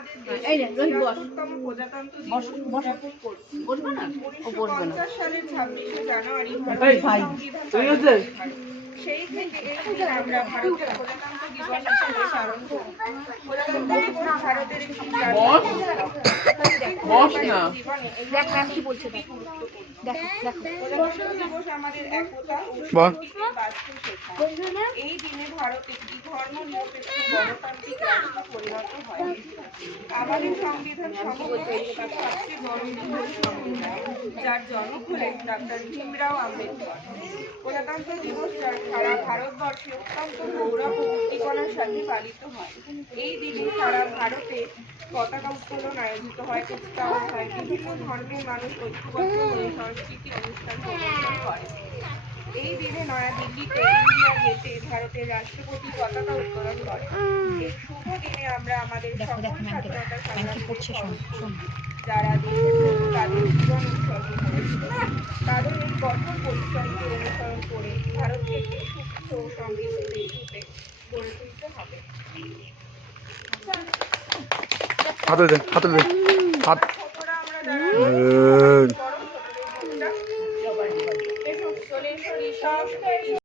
আমাদের দেশে ৭৬তম প্রজাতন্ত্র দিবস উদযাপন করছি। ১৯৫০ সালের ২৬শে জানুয়ারি ভারতের সংবিধান কার্যকরী হয়। সেই থেকে এই দিন আমরা ভারতের প্রজাতন্ত্র দিবস হিসেবে পালন করি। প্রজাতন্ত্র দিবস ভারতের একটি জাতীয় জীবনে প্রজাতন্ত্র দিবস আমাদের একতা ও সম্প্রীতির বার্তা শেখায়। এই দিনে ভারত একটি ধর্মনিরপেক্ষ গণতান্ত্রিক রাষ্ট্রে পরিণত হয়। আমাদের সংবিধান সমগ্র বিশ্বের সবচেয়ে বড় লিখিত সংবিধান, যার জনক হলেন ডক্টর ভীমরাও আম্বেদকর। প্রজাতন্ত্র দিবস সারা ভারতবর্ষে অত্যন্ত গৌরব ও উদ্দীপনার সাথে পালিত হয়। এই দিনে সারা ভারতে পতাকা উত্তোলন আয়োজিত হয়, কুচকাওয়াজ হয়, বিভিন্ন ধর্মের মানুষ ঐক্যবদ্ধ হয়ে সাংস্কৃতিক অনুষ্ঠান প্রদর্শন করে। এই দিনে নয়াদিল্লিতে ইন্ডিয়া গেটে ভারতের রাষ্ট্রপতি পতাকা উত্তোলন করে। এই শুভ দিনে আমরা আমাদের সকল স্বাধীনতা সংগ্রামীদের যারা দেশের জন্য তাদের জীবন উৎসর্গ করেছিল, তাদের এই কঠোর পরিশ্রমকে অনুসরণ করে ভারতকে একটি সুস্থ ও সমৃদ্ধ দেশ রূপে গড়ে তুলতে হবে। ছোটরা আমরা যারা চলে এসো